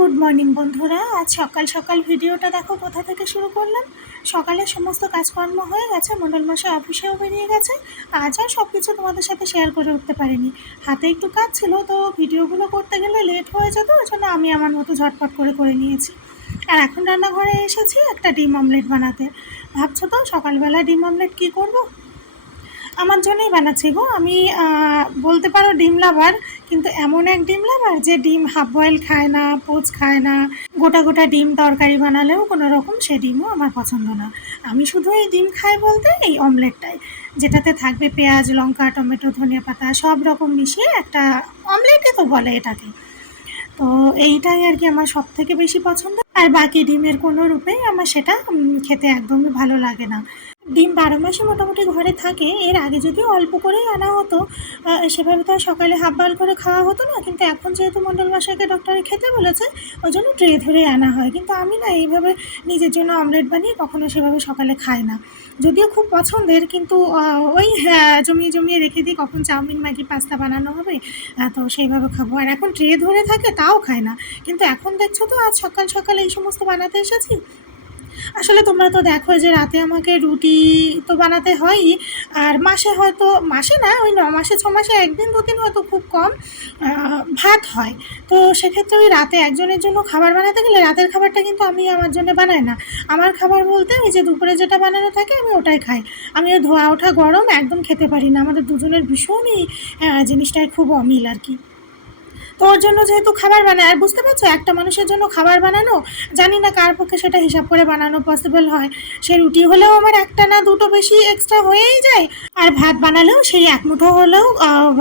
Good morning বন্ধুরা। আজ সকাল সকাল ভিডিওটা দেখো কোথা থেকে শুরু করলাম? সকালে সমস্ত কাজকর্ম হয়ে গেছে মন্ডল মশাই অফিসেও বেরিয়ে গেছে। আজ আর সব কিছু তোমাদের সাথে শেয়ার করে উঠতে পারিনি। হাতে একটু কাজ ছিল, তো ভিডিওগুলো করতে গেলে লেট হয়ে যেত ওই জন্য আমি আমার মতো ঝটপট করে করে নিয়েছি। আর এখন রান্নাঘরে এসেছি একটা ডিম অমলেট বানাতে। ভাবছ তো, সকালবেলা ডিম অমলেট কী করব? আমার জন্যই বানাচ্ছি গো। আমি বলতে পারো ডিম লাভার, কিন্তু এমন এক ডিম লাভার যে ডিম হাফ বয়েল খায় না, পোচ খায় না। গোটা গোটা ডিম তরকারি বানালেও কোনো রকম সে ডিমও আমার পছন্দ না। আমি শুধু এই ডিম খাই বলতে এই অমলেটটাই, যেটাতে থাকবে পেঁয়াজ, লঙ্কা, টমেটো, ধনিয়া পাতা, সব রকম মিশিয়ে একটা অমলেটই তো বলে এটাকে। তো এইটাই আর কি আমার সব থেকে বেশি পছন্দ। আর বাকি ডিমের কোনো রূপেই আমার সেটা খেতে একদমই ভালো লাগে না। ডিম বারো মাসে মোটামুটি ঘরে থাকে। এর আগে যদি অল্প করেই আনা হতো সেভাবে তো সকালে হাফ বাল করে খাওয়া হতো না। কিন্তু এখন যেহেতু মণ্ডল মশাইকে ডক্টরে খেতে বলেছে, ওই জন্য ট্রে ধরে আনা হয়। কিন্তু আমি না এইভাবে নিজের জন্য অমলেট বানিয়ে কখনো সেভাবে সকালে খাই না। যদিও খুব পছন্দের, কিন্তু ওই জমিয়ে জমিয়ে রেখে দিই, কখন চাউমিন ম্যাগি পাস্তা বানানো হবে তো সেইভাবে খাব। আর এখন ট্রে ধরে থাকে, তাও খায় না। কিন্তু এখন দেখছ তো, আজ সকাল সকাল এই সমস্ত বানাতে এসেছি। আসলে তোমরা তো দেখো যে রাতে আমাকে রুটি তো বানাতে হয়ই, আর মাসে হয়তো, মাসে না, ওই ন মাসে, ছ মাসে, একদিন দুদিন হয়তো খুব কম ভাত হয়। তো সেক্ষেত্রে ওই রাতে একজনের জন্য খাবার বানাতে গেলে রাতের খাবারটা কিন্তু আমি আমার জন্য বানাই না। আমার খাবার বলতে ওই যে দুপুরে যেটা বানানো থাকে আমি ওটাই খাই। আমি ধোয়া ওঠা গরম একদম খেতে পারি না। আমাদের দুজনের ভীষণই জিনিসটায় খুব অমিল আর কি। তো ওর জন্য যেহেতু খাবার বানায়, আর বুঝতে পারছ? একটা মানুষের জন্য খাবার বানানো, জানি না কার পক্ষে সেটা হিসাব করে বানানো পসিবল হয়। সে রুটি হলেও আমার একটা না দুটো বেশি এক্সট্রা হয়েই যায়। আর ভাত বানালেও সেই এক মুঠো হলেও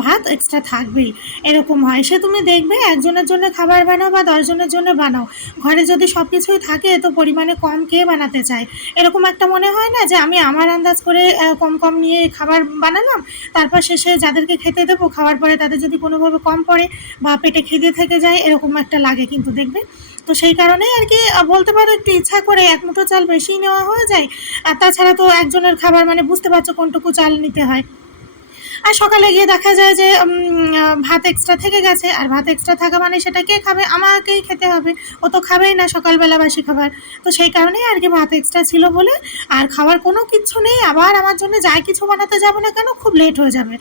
ভাত এক্সট্রা থাকবেই। এরকম হয়। সে তুমি দেখবে একজনের জন্য খাবার বানাও বা দশজনের জন্য বানাও। ঘরে যদি সব কিছুই থাকে, তো পরিমাণে কম কে বানাতে চায়? এরকম একটা মনে হয় না যে আমি আমার আন্দাজ করে কম কম নিয়ে খাবার বানালাম, তারপর শেষে যাদেরকে খেতে দেবো, খাওয়ার পরে তাদের যদি কোনোভাবে কম পড়ে বা পেটে খিদে থেকে যায়, এরকম একটা লাগে কিন্তু দেখবে। তো সেই কারণেই আর কি বলতে পারো একটু ইচ্ছা করে এক মুঠো চাল বেশি নেওয়া হয়ে যায়, আর তাছাড়া তো একজনের খাবার মানে বুঝতে পারছ কোনটুকু চাল নিতে হয়। আর সকালে গিয়ে দেখা যায় যে ভাত এক্সট্রা থেকে গেছে, আর ভাত এক্সট্রা থাকা মানে সেটা কে খাবে? আমাকেই খেতে হবে। ও তো খাবেই না সকালবেলা বাসি খাবার। তো সেই কারণেই আর কি ভাত এক্সট্রা ছিল বলে, আর খাওয়ার কোনো কিচ্ছু নেই। আবার আমার জন্য যাই কিছু বানাতে যাব না কেন, খুব লেট হয়ে যাবে।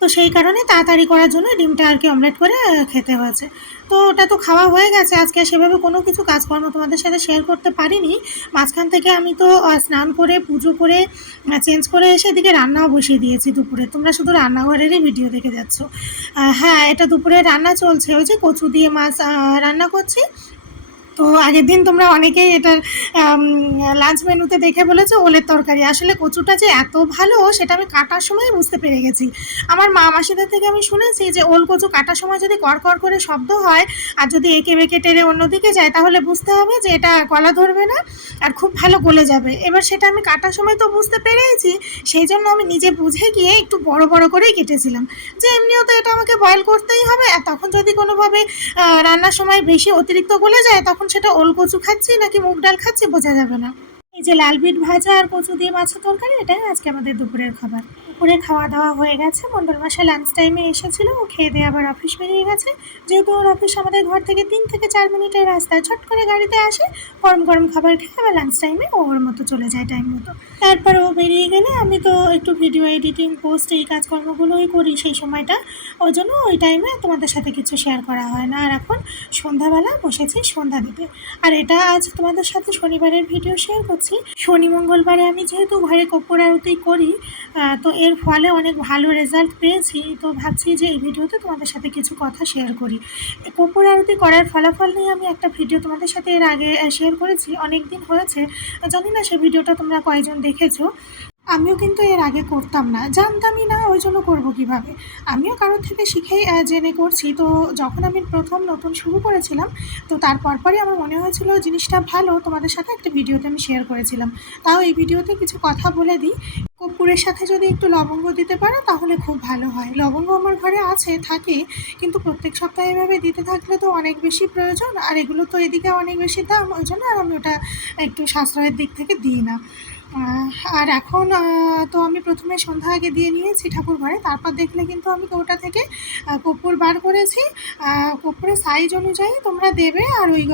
তো সেই কারণে তাড়াতাড়ি করার জন্য ডিমটা আর কি অমলেট করে খেতে হয়েছে। তো ওটা তো খাওয়া হয়ে গেছে। আজকে সেভাবে কোনো কিছু কাজকর্ম তোমাদের সাথে শেয়ার করতে পারিনি। মাঝখান থেকে আমি তো স্নান করে, পুজো করে চেঞ্জ করে এসে এদিকে রান্নাও বসিয়ে দিয়েছি দুপুরে। তোমরা শুধু রান্নাঘরেরই ভিডিও দেখে যাচ্ছ। হ্যাঁ এটা দুপুরে রান্না চলছে। ওই যে কচু দিয়ে মাছ রান্না করছি। তো আগের দিন তোমরা অনেকেই এটার লাঞ্চ মেনুতে দেখে বলেছ, ওলের তরকারি। আসলে কচুটা যে এত ভালো, সেটা আমি কাটার সময় বুঝতে পেরে গেছি। আমার মা মাসিদের থেকে আমি শুনেছি যে, ওল কচু কাটার সময় যদি কড়কড় করে শব্দ হয়, আর যদি এঁকে বেঁকে টেনে অন্যদিকে যায়, তাহলে বুঝতে হবে যে এটা গলা ধরবে না, আর খুব ভালো গলে যাবে। এবার সেটা আমি কাটার সময় তো বুঝতে পেরেইছি সেই জন্য আমি নিজে বুঝে গিয়ে একটু বড় বড় করেই কেটেছিলাম। যে এমনিও তো এটা আমাকে বয়েল করতেই হবে, আর তখন যদি কোনোভাবে রান্নার সময় বেশি অতিরিক্ত গলে যায়, তখন সেটা ওল কচু খাচ্ছি নাকি মুগ ডাল খাচ্ছি, বোঝা যাবে না। এই যে লাল বিট ভাজা আর কচু দিয়ে মাছের তরকারি, এটাই আজকে আমাদের দুপুরের খাবার। দুপুরে খাওয়া দাওয়া হয়ে গেছে। মন্ডল মাসা লাঞ্চ টাইমে এসেছিল, ও খেয়ে দিয়ে আবার অফিস বেরিয়ে গেছে। যেহেতু ওর অফিস আমাদের ঘর থেকে তিন থেকে চার মিনিটের রাস্তায় ছট করে গাড়িতে আসে, গরম গরম খাবার খেয়ে আবার লাঞ্চ টাইমে ওর মতো চলে যায় টাইম মতো। তারপর ও বেরিয়ে গেলে আমি তো একটু ভিডিও এডিটিং পোস্ট এই কাজকর্মগুলোই করি সেই সময়টা। ওই জন্য ওই টাইমে তোমাদের সাথে কিছু শেয়ার করা হয় না। আর এখন সন্ধ্যাবেলা বসেছি সন্ধ্যা দিতে। আর এটা আজ তোমাদের সাথে শনিবারের ভিডিও শেয়ার করছি। শনি মঙ্গলবারে আমি যেহেতু ঘরে কর্পূর আরতি করি তো এর ফলে অনেক ভালো রেজাল্ট পেয়েছি। তো ভাবছি যে এই ভিডিওতে তোমাদের সাথে কিছু কথা শেয়ার করি। কর্পূর আরতি করার ফলাফল নিয়ে আমি একটা ভিডিও তোমাদের সাথে এর আগে শেয়ার করেছি। অনেক দিন হয়েছে। জানি না সেই ভিডিওটা তোমরা কয়জন দেখেছ। আমিও কিন্তু এর আগে করতাম না। জানতামই না ওই জন্য করব কীভাবে। আমিও কারোর থেকে আহ, জেনে করছি। তো যখন আমি প্রথম নতুন শুরু করেছিলাম তো তারপর পরই আমার মনে হয়েছিল জিনিসটা ভালো। তোমাদের সাথে একটা ভিডিওতে আমি শেয়ার করেছিলাম। তাও এই ভিডিওতে কিছু কথা বলে দিই। কর্পূরের সাথে যদি একটু লবঙ্গ দিতে পারো, তাহলে খুব ভালো হয়। লবঙ্গ আমার ঘরে আছে, থাকে, কিন্তু প্রত্যেক সপ্তাহে এভাবে দিতে থাকলে তো অনেক বেশি প্রয়োজন, আর এগুলো তো এদিকে অনেক বেশি দাম, ওই জন্য আর আমি ওটা একটু সাশ্রয়ের দিক থেকে দিই না। আর এখন তো আমি প্রথমে সন্ধ্যা আগে দিয়ে নিয়েছি ঠাকুর ঘরে, তারপর দেখলে কিন্তু আমি ওটা থেকে কর্পূর বার করেছি। কর্পূরের সাইজ অনুযায়ী তোমরা দেবে, আর ওই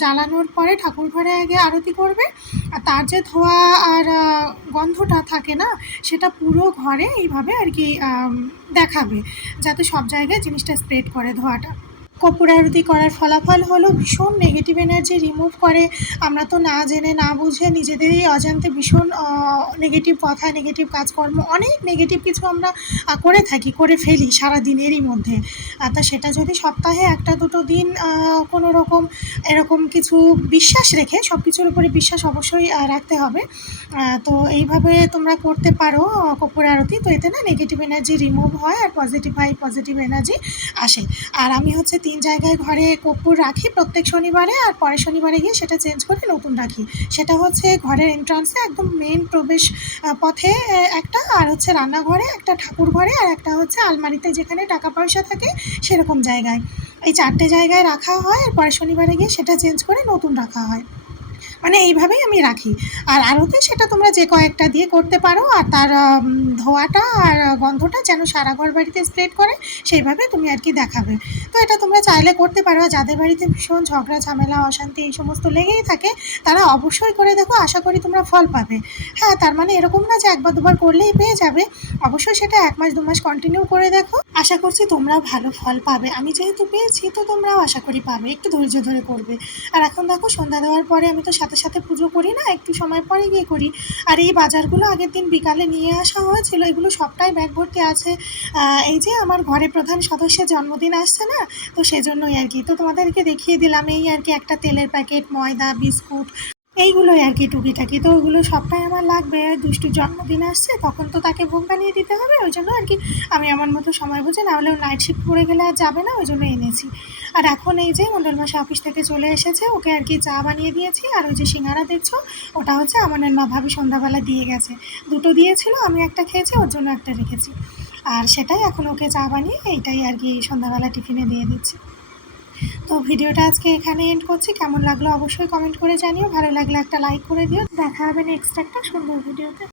জ্বালানোর পরে ঠাকুর ঘরে আগে আরতি করবে। আর তার যে ধোয়া আর গন্ধটা থাকে না সেটা পুরো ঘরে এইভাবে আর কি দেখাবে যাতে সব জায়গায় জিনিসটা স্প্রেড করে ধোঁয়াটা। কর্পূর আরতি করার ফলাফল হলো ভীষণ নেগেটিভ এনার্জি রিমুভ করে। আমরা তো না জেনে, না বুঝে নিজেদেরই অজান্তে ভীষণ নেগেটিভ কথা নেগেটিভ কাজকর্ম, অনেক নেগেটিভ কিছু আমরা করে থাকি, করে ফেলি সারা দিনেরই মধ্যে তা সেটা যদি সপ্তাহে একটা, দুটো দিন কোনো রকম এরকম কিছু বিশ্বাস রেখে সব কিছুর উপরে বিশ্বাস অবশ্যই রাখতে হবে। তো এইভাবে তোমরা করতে পারো কর্পূর আরতি তো এতে না নেগেটিভ এনার্জি রিমুভ হয় আর পজিটিভ হাই পজিটিভ এনার্জি আসে। আর আমি হচ্ছে তিন জায়গায় ঘরে কর্পূর রাখি, প্রত্যেক শনিবারে আর পরের শনিবারে গিয়ে সেটা চেঞ্জ করে নতুন রাখি। সেটা হচ্ছে ঘরের এন্ট্রান্সে একদম মেন প্রবেশ পথে একটা আর হচ্ছে রান্নাঘরে, একটা ঠাকুর ঘরে আর একটা হচ্ছে আলমারিতে যেখানে টাকা পয়সা থাকে সেরকম জায়গায়। এই চারটে জায়গায় রাখা হয়, আর পরের শনিবারে গিয়ে সেটা চেঞ্জ করে নতুন রাখা হয়। মানে এইভাবেই আমি রাখি। আর আরতে সেটা তোমরা যে কয়েকটা দিয়ে করতে পারো, আর তার ধোয়াটা আর গন্ধটা যেন সারা ঘর বাড়িতে স্প্রেড করে, সেইভাবে তুমি আর কি দেখাবে। তো এটা তোমরা চাইলে করতে পারো যাদের বাড়িতে ভীষণ ঝগড়া, ঝামেলা, অশান্তি এই সমস্ত লেগেই থাকে, তারা অবশ্যই করে দেখো, আশা করি তোমরা ফল পাবে। হ্যাঁ তার মানে এরকম না যে একবার দুবার করলেই পেয়ে যাবে, অবশ্যই সেটা এক মাস, দু মাস কন্টিনিউ করে দেখো। আশা করছি তোমরাও ভালো ফল পাবে। আমি যেহেতু পেয়েছি, তো তোমরাও আশা করি পাবে, একটু ধৈর্য ধরে করবে। আর এখন দেখো, সন্ধ্যা দেওয়ার পরে আমি তো সাথে সাথে সাথে পুজো করি না, একটু সময় পরে গিয়ে করি। আর এই বাজারগুলো আগের দিন বিকালে নিয়ে আসা হয়েছিল, এগুলো সবটাই ব্যাগ ভর্তি আছে। এই যে আমার ঘরে প্রধান সদস্যের জন্মদিন আসছে না, তো সেজন্যই আর কি। তো তোমাদেরকে দেখিয়ে দিলাম, এই আর কি একটা তেলের প্যাকেট, ময়দা, বিস্কুট। এইগুলোই আর কি টুকিটাকি। তো ওগুলো সবটাই আমার লাগবে। দুষ্টুর জন্মদিন আসছে, তখন তো তাকে ভোগ বানিয়ে দিতে হবে। ওই জন্য আর কি আমি আমার মতো সময় বুঝে না হলেও নাইট শিফট পড়ে গেলে আর যাবে না, ওই জন্য এনেছি। আর এখন এই যে মন্ডল মাসা অফিস থেকে চলে এসেছে, ওকে আর কি চা বানিয়ে দিয়েছি। আর ওই যে সিঙ্গারা দেখছ, ওটা হচ্ছে আমার মা ভাবি সন্ধ্যাবেলা দিয়ে গেছে। দুটো দিয়েছিল, আমি একটা খেয়েছি, ওর জন্য একটা রেখেছি। আর সেটাই এখন ওকে চা বানিয়ে, এইটাই আর কি সন্ধ্যাবেলা টিফিনে দিয়ে দিচ্ছি। তো ভিডিওটা আজকে এখানে এন্ড করছি। কেমন লাগল অবশ্যই কমেন্ট করে জানিও। ভালো লাগলে একটা লাইক করে দিও। দেখা হবে নেক্সট একটা সুন্দর ভিডিওতে